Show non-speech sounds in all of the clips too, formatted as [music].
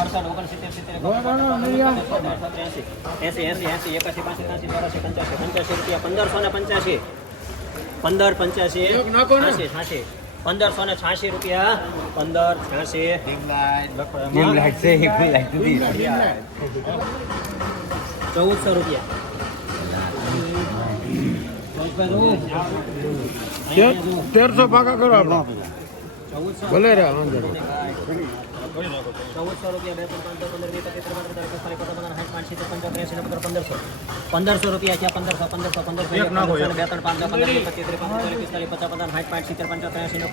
અડસઠ ઓગણસિત્તેર સિત્તેર એસી એસી એસી એકાસી બાસી ત્યાંસી ચોરાસી પંચ્યાસી પંચ્યાસી રૂપિયા પંદરસો ને પંચ્યાસી. પંદર પંચ્યાસી છ્યાસી પંદરસો ને છ્યાસી રૂપિયા પંદર છ્યાસી. ડીમ લાઈટ છે એક લાઈટ નથી ચૌદસો રૂપિયા. તેરસો પાકા કરો આપણે. ચૌદસો ભલે રે વાંધો. ચૌદસો રૂપિયા બે ત્રણ પંદર વીસ પચીસ પાંત્રીસ ચાલીસ પિસ્તાલીસ પંદર સાઠ પાંચ સિત્તેર ત્રેસી પંદર પંદરસો. પંદરસો રૂપિયા છે પંદરસો પંદરસો પંદરસો બે ત્રણ પાંચ પંદર પચીસ ત્રીસ પાંત્રીસ પિસ્તાલીસ પચાસ પંદર સાઠ પાંચ સિત્તેર પંચો ત્રેસી ને.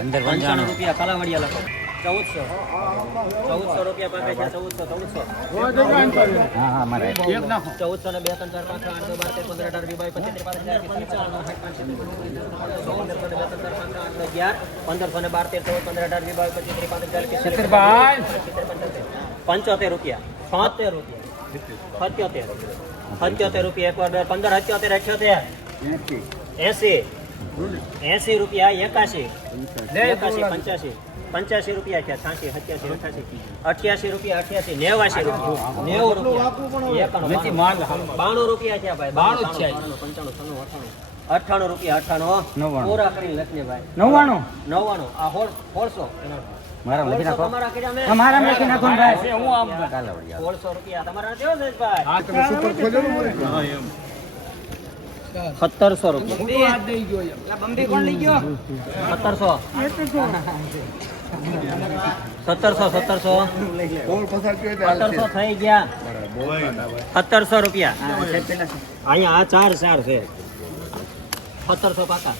પંદર પંચાણું પંચાણું રૂપિયા કાલાવડિયા લખો. ચૌદસો. ચૌદસો રૂપિયા પાકે છે ચૌદસો ચૌદસો. હા હા મારે. ચૌદસો ને બે ત્રણ ચાર પાંચ આઠ બાર તેર પંદર અઢાર વીસ પચીસ પાંચ સિત્તેર પંદરસો ને બે ત્રણ ચાર પાંચ છ આઠ નવ અગિયાર પંદરસો ને બાર તેર ચૌદ પંદર અઢાર વીસ બાવીસ પચીસ ત્રીસ પાંત્રીસ ચાલીસ પિસ્તાલીસ છત્રીભાઈ. સિત્તેર, પંચોતેર. પંચોતેર રૂપિયા. છોતેર રૂપિયા. સત્યોતેર સત્યોતેર રૂપિયા. એક વાર પંદર સત્યોતેર અઠ્યોતેર. એસી. એસી. રૂપિયા એકાશી એકાશી પંચ્યાસી. પંચ્યાસી રૂપિયા છે છાસી સત્યાસી અઠ્યાસી. અઠ્યાસી રૂપિયા અઠ્યાસી નેવાસી રૂપિયા. નેવું રૂપિયા. બાણું. રૂપિયા છે ભાઈ બાણું છે. પંચાણું છનું અઠાણું અઠાણું રૂપિયા અઠાણું નવ્વાણું. પૂરા કરીને લખીએ ભાઈ. નવ્વાણું? નવ્વાણું. આ હોળ હોળસો. મારા લખી નાખો. તમારા કર્યા મેં? તમારા લખી નાખો ભાઈ. હું આમ કાલાવડિયા સોળસો રૂપિયા તમારા દેવો ભાઈ. તમે સુપર? સત્તરસો રૂપિયા. સત્તરસો. સત્તરસો સત્તરસો. સત્તરસો થઈ ગયા. સત્તરસો રૂપિયા. અહીંયા આ ચાર ચાર છે. સત્તરસો પાકા.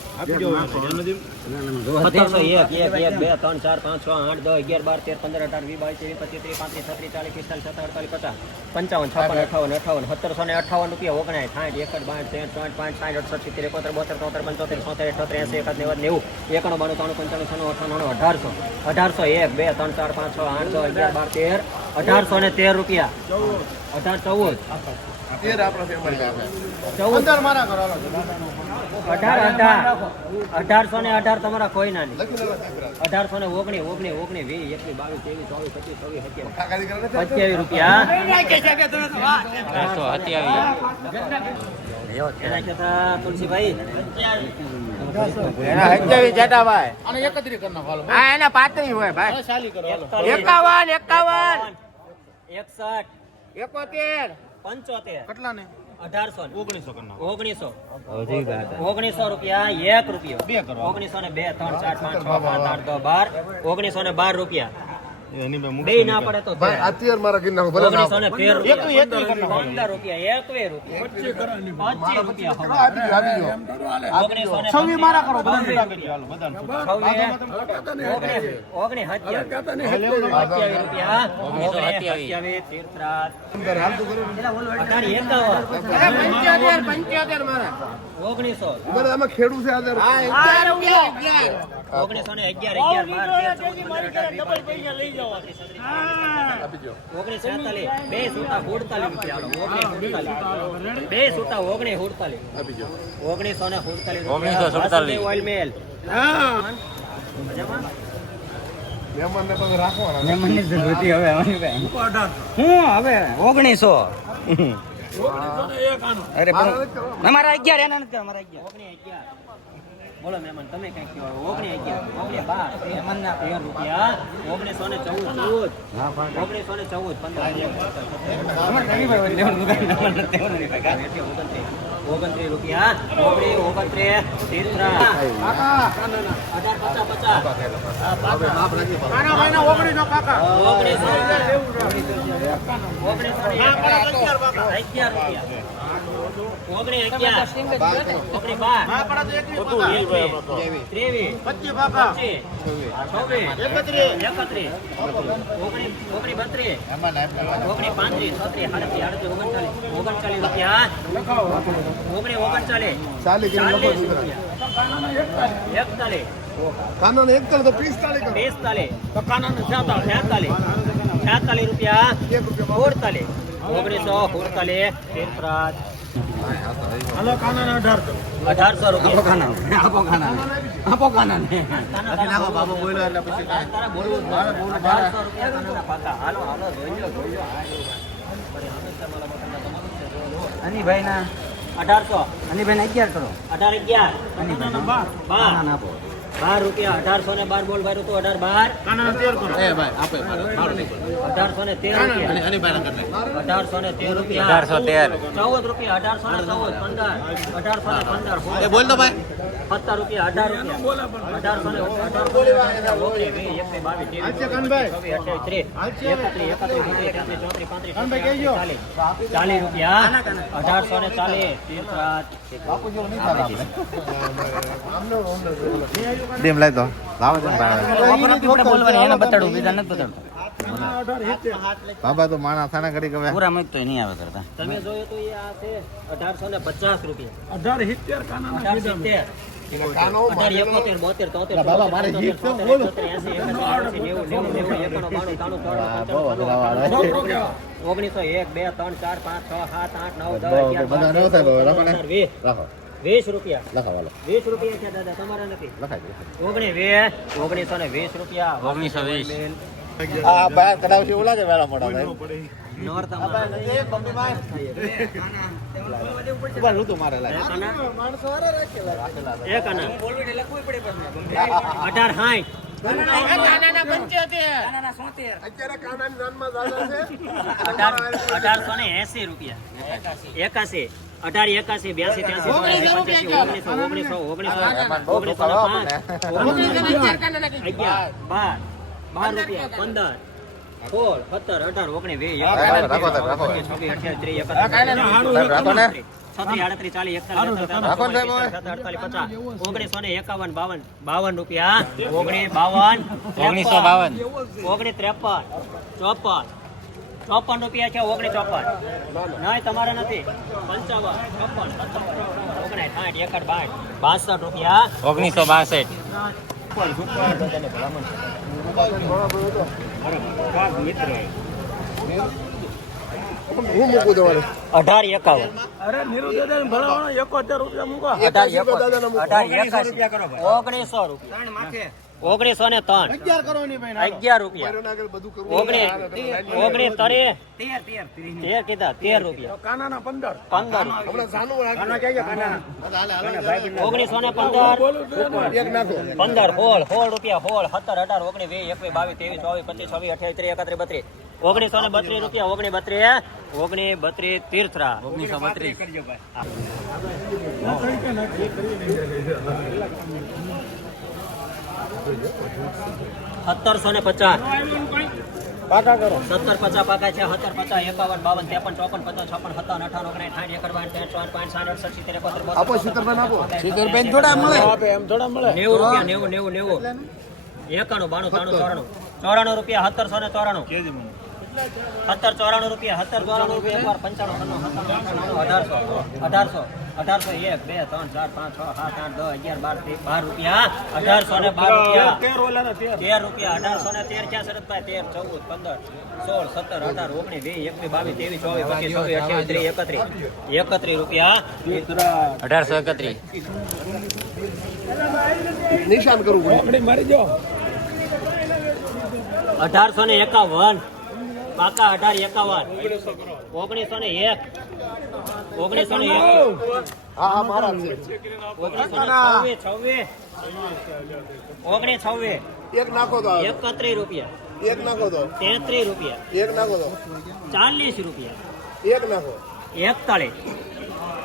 સત્તરસો એક એક એક બે ત્રણ ચાર પાંચ છ આઠ દસ અગિયાર બાર તેર પંદર અઢાર વીસ બાવીસ ત્રેવીસ પચીસ ત્રીસ પાંત્રીસ છત્રીસ ચાલીસ પિસ્તાલીસ સત્તર અડતાલીસ પચાસ પંચાવન છપ્પન અઠાવન અઠાવન સત્તરસો ને અઠાવન રૂપિયા ઓગણાય. સાઠ એકડ બાઠ ત્રેસઠ પાંચ સાઠ અડસઠ સિત્તેર એકોતેર બોતેર તોતેર પંચોતેર છોતેર અઠોતેર એસી એકાદ નેવું નેવું એકાણું બાણું ત્રાણું પંચાણું અઠાણું અઢારસો. અઢારસો એક બે ત્રણ ચાર પાંચ છ આઠ દસ અગિયાર બાર તેર અઢારસો ને તેર રૂપિયા. અઢાર ચૌદ. ચૌદ. મારા કરો હાલો. અઢાર અઢાર. અઢારસો ને અઢાર તમારા કોઈ ના નહીં. અઢારસો ને ઓગણી ઓગણી ઓગણી વીસ એકવીસ બાવીસ ત્રેવીસ ચોવીસ પચીસ ચોવીસ સત્યાવીસ. સત્યાવીસ. રૂપિયા. એકાવન એકાવન. એકસઠ. એકોતેર. પંચોતેર. કેટલા ને? અઢારસો ઓગણીસો ઓગણીસો. ઓગણીસો રૂપિયા એક રૂપિયો. ઓગણીસો ને બે ત્રણ ચાર પાંચ છ સાત આઠ દસ બાર. ઓગણીસો ને બાર રૂપિયા. બે ના પડે તો ભાઈ આ મારા કરી નાખો ભલે ના ઓગણીસો ને તેર રૂપિયા. એકવી એકવી કરી નાખો. પંદર રૂપિયા એકવી રૂપિયા. પચીસ રૂપિયા આપી દો આપી દો. છવ્વી મારા કરો બધા ભેગા કરી હાલો ઓગણીસ, ઓગણીસ, સત્યાવીસ. રૂપિયા સત્યાવીસ, તીર્થરાજ. પંચોતેર પંચોતેર મારા. ઓગણીસો. આમાં ખેડૂત છે આદર. ઓગણીસો ને અગિયાર અગિયાર ઓગણીસ ને સુડતાલીસ. Oil mill. ઓગણીસો અરે મારા અગિયાર એના નથી ઓગણીસ અગિયાર. બોલો મહેમાન, તમે કઈ કહો ઓગણીસ અગિયાર ઓગણીસ બાર? રૂપિયા? ઓગણીસો ને ચૌદ. ચૌદ ઓગણીસો ને ચૌદ, પંદર. ઓગણત્રીસ રૂપિયા. ઓગણીસ ઓગણત્રીસ ઓગણીસ પાંત્રીસ છત્રીસ સાડત્રીસ ઓગણચાલીસ ઓગણચાલીસ રૂપિયા. ચાલી. કરી નાખો દીકરા. રૂપિયા એકતાલીસ કાનાને એક કરો તો પિસ્તાલીસ કરો. પિસ્તાલીસ છેતાલીસ છેતાલીસ રૂપિયા સુડતાલીસ ઓગણીસો સુડતાલીસ અઢારસો આપો રૂપિયા કાના આપો કાના આપો કાના. ને બાબો બોલ્યો એટલે પછી કાંઈ. તારે બોલવું અઢારસો રૂપિયા કાનાના પાકા. હાલો હાલો જોઈ લો જોઈ લો. અનિભાઈ ના અઢારસો. અગિયાર કરો. અઢાર અગિયાર. અનિભાઈ બાર. કાના આપો બાર રૂપિયા. અઢારસો ને બાર બોલ ભાઈ તો અઢાર બાર. અઢારસો ને તેર. અઢારસો ને તેર રૂપિયા. અઢારસો તેર. ચૌદ રૂપિયા. અઢારસો ને ચૌદ. પંદર. અઢારસો ને પંદર. બોલ તો ભાઈ. સત્તર રૂપિયા અઢાર રૂપિયા અઢારસો ને ચાલીસ રૂપિયા અઢારસો ને ચાલીસ બાબા તો માણા થાણા કરી ગવે પૂરા મત તો નહીં આવે કરતા તમે જોયો તો એ આ છે 1850 રૂપિયા અઢાર કાના ઓગણીસો એક ત્રણ ચાર પાંચ છ સાત આઠ નવ દસ. વીસ રૂપિયા લખાવો વીસ ઓગણીસ ને વીસ રૂપિયા ઓગણીસો વીસ. આ એવું લાગે વેલા મોડા અઢાર સાઠ અઢારસો ને એસી રૂપિયા. એકાસી. અઢાર એકાસી બ્યાસી ત્યાસી ઓગણીસો ઓગણીસો ઓગણીસો પાંચ. અગિયાર બાર. બાર રૂપિયા પંદર. સોળ સત્તર અઢાર ઓગણીસ વીસ રાખો, ને. ને એકાવન બાવન બાવન રૂપિયા. ઓગણીસ બાવન ઓગણીસો બાવન. ઓગણીસ ત્રેપન ચોપન. ચોપન રૂપિયા છે ઓગણીસ ચોપન. નહીં તમારે નથી. પંચાવન છપ્પન ઓગણીસ સાઠ એકડ બાઠ બાસઠ રૂપિયા. ઓગણીસો બાસઠ. હું મૂકું તમારે અઢાર એકાવન. અઢાર એકોતેર. અઢાર એકાસી ઓગણીસો રૂપિયા. ઓગણીસો ને ત્રણ. અગિયાર રૂપિયા. ઓગણીસ ઓગણીસ તરી તેર કીધા તેર રૂપિયા. પંદર. ઓગણીસો ને પંદર. પંદર સોળ હોળ રૂપિયા સોળ સત્તર અઢાર ઓગણીસ વીસ એકવીસ બાવીસ ત્રેવીસ ચોવીસ પચીસ છવ્વીસ અઠ્યાવીસ ત્રીસ એકત્રીસ બત્રીસ. ઓગણીસો ને બત્રીસ રૂપિયા ઓગણીસ બત્રીસ ઓગણીસ બત્રીસ તીર્થરા. ઓગણીસો બત્રીસ. સત્તરસો ને પચાસ. સત્તર પચાસ પાકા છે સત્તર પચાસ એકાવન બાવન ત્રેપન ચોપન પચાસ છપ્પન સત્તાવન અઠાવન ઓગણીસ સાઠ એકર બાર તેર ચોટ પાંચ સાઠ અડસઠ સિત્તેર એકોતેર બેન આપો સિત્તેરભાઈ આપો. થોડા મળે. નેવું રૂપિયા નેવું નેવું નેવું. એકાણું બાણું ત્રાણું ચોરાણું. ચોરાણું રૂપિયા સત્તરસો ને ચોરાણું. સત્તર ચોરાણું રૂપિયા સત્તર ચોરાણું રૂપિયા એકવાર પંચાણું છન્નું સત્તાણું અઢારસો અઢારસો અઢારસો એક બે ત્રણ ચાર પાંચ છ સાત આઠ દસ અગિયાર બાર તેર બાર રૂપિયા અઢારસો ને બાર રૂપિયા. તેર રૂપિયા અઢારસો ને તેર ક્યાં શરતભાઈ તેર ચૌદ પંદર સોળ સત્તર અઢાર ઓગણીસ વીસ એકવીસ બાવીસ ત્રેવીસ ચોવીસ પચીસ છવ્વીસ અઠ્યાવીસ ત્રીસ એકત્રીસ. એકત્રીસ રૂપિયા. અઢારસો એકત્રીસ. નિશાન કરવું પડે. અઢારસો ને એકાવન. પાકા અઢાર એકાવન. ઓગણીસો ને એક. ઓગણીસો ને એક. હા હા મારા ઓગણીસો છવ્વીસ એક નાખો તો એકત્રીસ રૂપિયા. એક નાખો તો. તેત્રીસ રૂપિયા. એક નાખો તો. ચાલીસ રૂપિયા. એક નાખો. એકતાલીસ.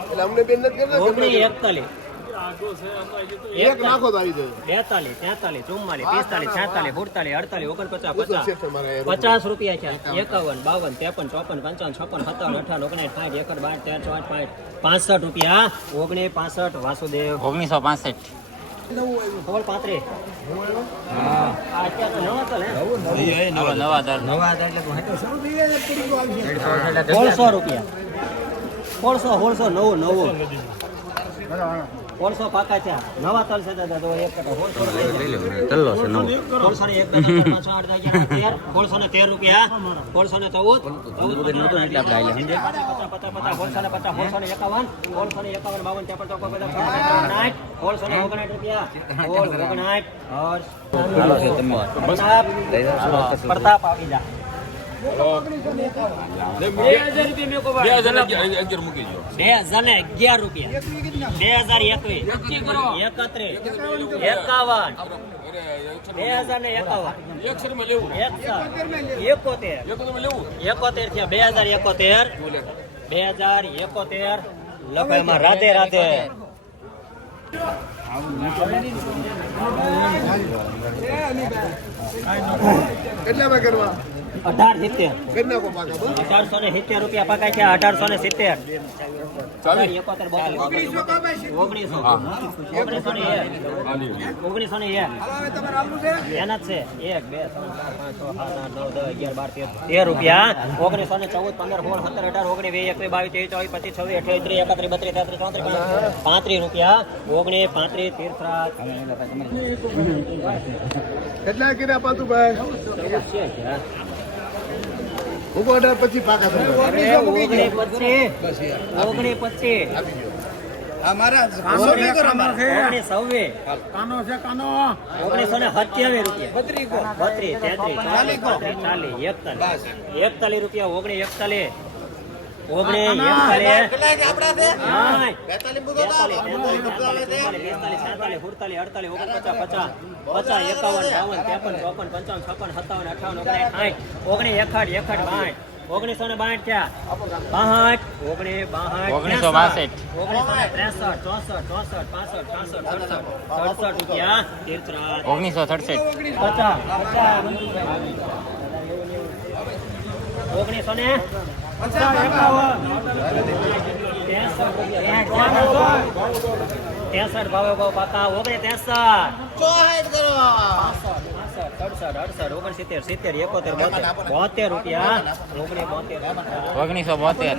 એટલે અમને બેન નથી એકતાલીસ. એક નાખો તો આવી જાય બેતાલીસ તેતાલીસ ચુમ્માલીસ પિસ્તાલીસ છેતાલીસ સુડતાલીસ અડતાલીસ ઓગણપચાસ પચાસ. પચાસ રૂપિયા છે. એકાવન બાવન ત્રેપન ચોપન પંચાવન છપ્પન સત્તાવન અઠાવન ઓગણીસ સાઠ એકર બાર તેર ચોટ પાંચ પાસઠ રૂપિયા. ઓગણીસ પાસઠ. વાસુદેવ ઓગણીસો પાસઠ સોળસો રૂપિયા. સોળસો સોળસો નવું નવું. સોળસો પાકા છે નવા તલ છે દાદા તો એક કટા કોલસો લઈ લો તલ્લો છે નવો. કોલસો ને એક છ આઠ તેર. સોળસો ને તેર રૂપિયા કોલસો ને ચૌદ. ચૌદ વગર નહોતું ને એટલે આપણે આયા, સમજ્યા? પચાસ પચાસ કોલસો ને પચાસ કોલસો ને એકાવન. કોલસો ને એકાવન બાવન ત્રેપન ચોપન પચાસ ઓગણાઠ કોલસો ને ઓગણાઠ રૂપિયા. ઓગણાઠ [laughs] હર્ષ. પ્રતાપ આવી જા. બે હજાર ને અગિયાર રૂપિયા બે હજાર એકવીસ એકત્રીસ એકાવન બે હજાર ને એકાવન એકસઠ એકોતેર એકોતેર થયા બે હજાર એકોતેર બે હજાર એકોતેર લખો એમાં રાધે રાધે કેટલામાં કરવા અઢાર સિત્તેર. અઢારસો ને સિત્તેર રૂપિયા પકાય છે અઢારસો ને સિત્તેર. ઓગણીસો ઓગણીસો. ને એક. ઓગણીસો ને એક. એના જ છે. એક બે ત્રણ ચાર પાંચ છ સાત આઠ નવ દસ અગિયાર બાર તેર તેર રૂપિયા. ઓગણીસો ને ચૌદ પંદર સોળ સત્તર અઢાર ઓગણીસ એક એકવીસ બાવીસ ત્રેવીસ ચોવીસ પચીસ છવ્વીસ અઠ્યાવીસ ત્રીસ એકત્રીસ બત્રીસ તેત્રીસ ચોત્રીસ પાંત્રીસ રૂપિયા. ઓગણીસ પાંત્રીસ તીર્થરાજ કેટલા કર્યા પાછું અઢાર પછી ઓગણીસ ને સત્યાવીસ રૂપિયા. બત્રીસ. તેત્રીસ. ચાલીસ એકતાલીસ. એકતાલીસ રૂપિયા ઓગણીસ એકતાલીસ. ઓગણીસ એકતાલીસ. બેતાલીસ, તેતાલીસ, ચુમ્માલીસ, સુડતાલીસ, અડતાલીસ, ઓગણપચાસ, પચાસ, પચાસ, એકાવન, બાવન, ત્રેપન, ચોપન, પંચાવન, છપ્પન, સત્તાવન, અઠાવન, ઓગણીસ, સાઠ, ઓગણીસ, એકસઠ, એકસઠ, બાસઠ, ઓગણીસો ને બાસઠ થયા બાસઠ ઓગણીસ બાસઠ ઓગણીસો બાસઠ. ઓગણીસો ત્રેસઠ ચોસઠ ચોસઠ પાસઠ છાસઠ સડસઠ સડસઠ રૂપિયા તીર્થરાજ ઓગણીસો સડસઠ પચાસ પચાસ ઓગણીસો ને ત્રેસઠ ભાવે ભાવ પાકા ઓગણીસ ત્રેસઠ સડસઠ અડસઠ ઓગણસિત્તેર સિત્તેર એકોતેર બોતેર રૂપિયા ઓગણીસ બોતેર ઓગણીસો બોતેર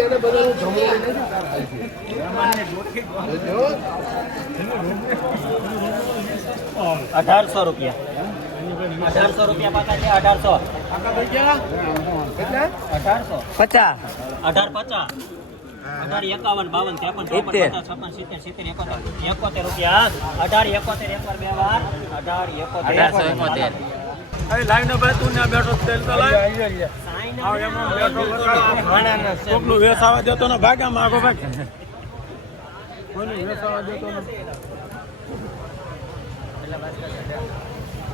એને બધાનું જમવું અઢારસો રૂપિયા. અઢારસો રૂપિયા પાકા છે અઢારસો. અઢારસો. પચાસ. અઢાર પચાસ. અઢાર એકાવન બાવન ત્રેપન ચોપન છપ્પન સિત્તેર સિત્તેર એકોતેર. એકોતેર રૂપિયા. અઢાર એકોતેર એક વાર બે વાર. અઢાર એકોતેર એકોતેર કોકનું વેસ આવવા દેતો ને ભાગ્યા માગો ભાગ.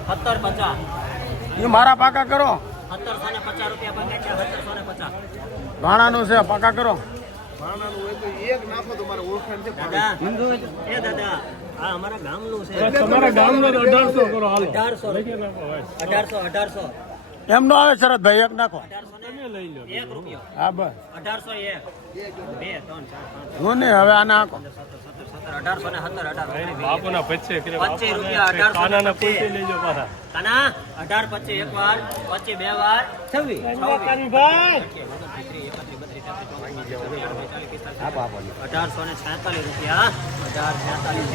સત્તર પચાસ. એ મારા પાકા કરો. સત્તરસો ને પચાસ રૂપિયા બંને છે સત્તરસો ને પચાસ. ભાણાનું છે પાકા કરો. ભાણાનું હોય તો એક નાખો તો મારે ઓળખાણ છે દાદા એ દાદા આ અમારા ગામનું છે. તમારા ગામનો અઢારસો કરો હાલો. અઢારસો અઢારસો અઢારસો. એમ નો આવે એક નાખો. એક રૂપિયો. હા બસ. અઢારસો એક. બે ત્રણ ચાર હું નહીં હવે આ સત્તર અઢારસો ને સત્તર અઢાર બાપુના પચીસ પચીસ રૂપિયા અઢારસો ને પચીસ કાના? અઢાર પચીસ એક વાર પચીસ બે વાર. છવ્વીસ. અઢારસો ને છેતાલીસ રૂપિયા. અઢાર છેતાલીસ